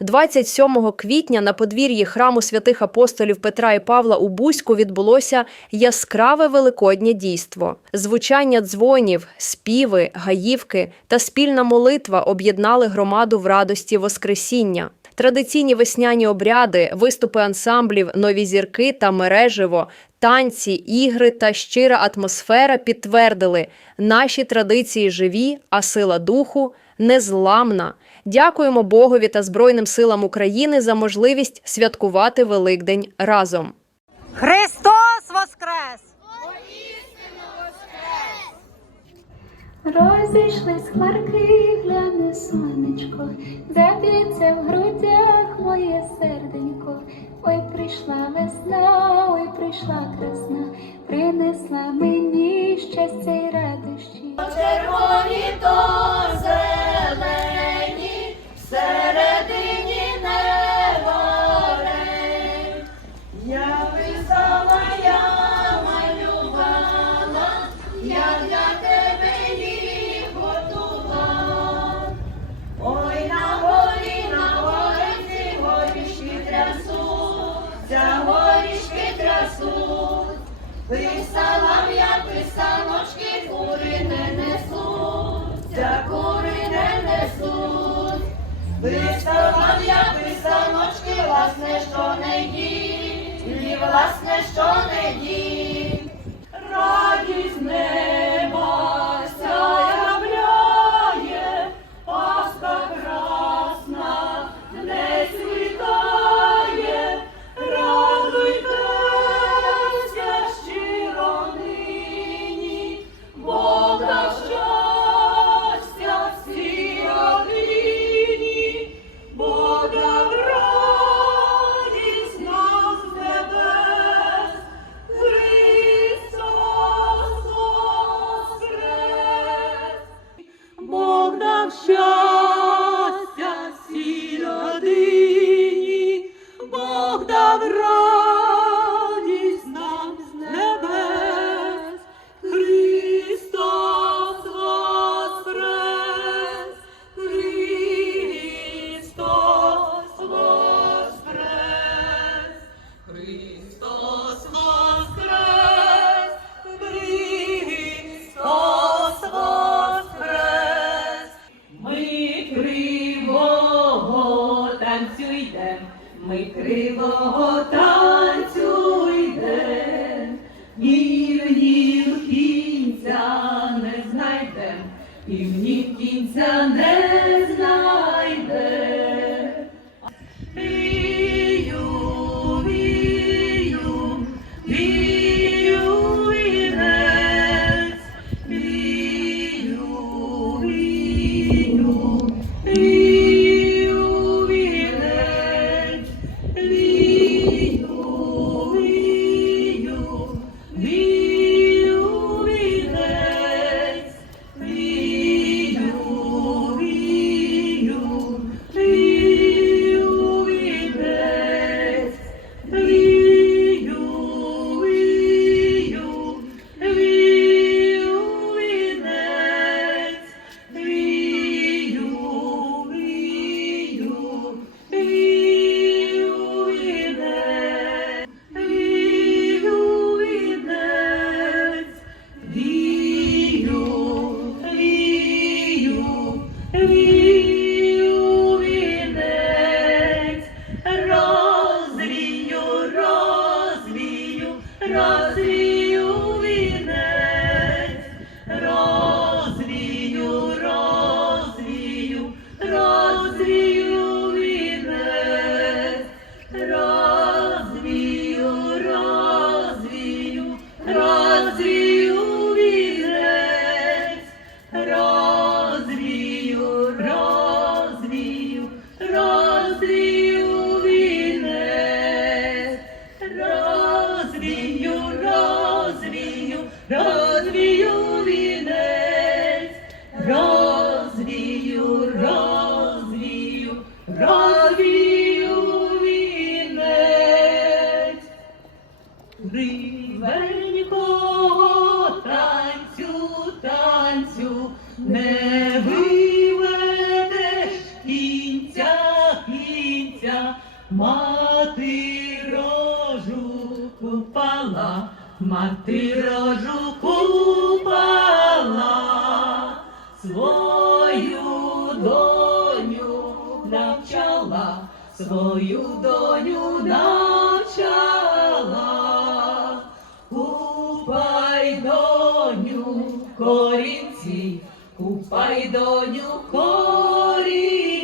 27 квітня на подвір'ї храму святих апостолів Петра і Павла у Бузьку відбулося яскраве великоднє дійство. Звучання дзвонів, співи, гаївки та спільна молитва об'єднали громаду в радості Воскресіння. Традиційні весняні обряди, виступи ансамблів, нові зірки та мереживо, танці, ігри та щира атмосфера підтвердили, наші традиції живі, а сила духу незламна. Дякуємо Богові та Збройним силам України за можливість святкувати Великдень разом. Христос Воскрес! Розійшлись хмарки, гляне сонечко, заб'ється в грудях моє серденько. Ой, прийшла весна, ой, прийшла красна, принесла мені щастя й радощі. Червоні то Писала я писаночки, кури не несуться, кури не несуть. Писала я писаночки, власне, що не їм, і власне, що не їм. Радість неба щастя всій родині, Бог дав і в нім кінця не розвію, розвію, розвію вінець, свою доню навчала, купай доню корінці, купай доню корінці.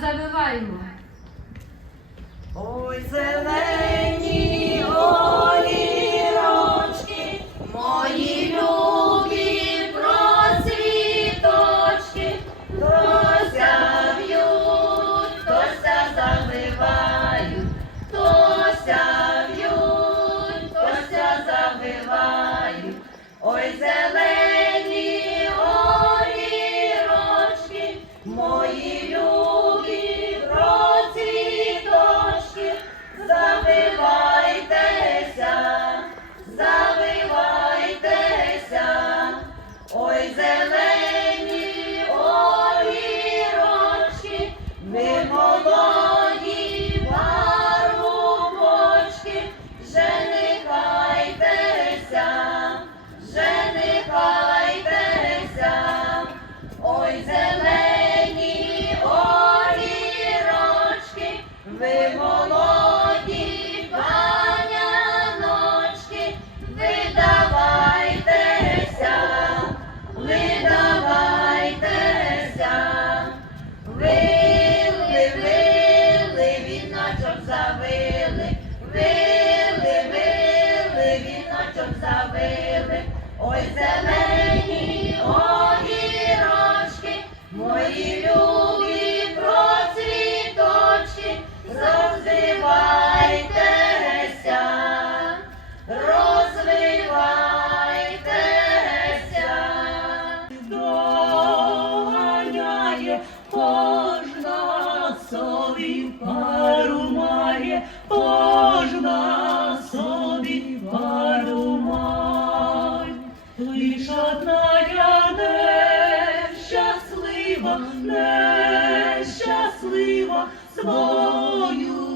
завиваємо. Ой, зелені. кожна собі пару має, кожна собі пару має, лиш одна я нещаслива, нещаслива свою.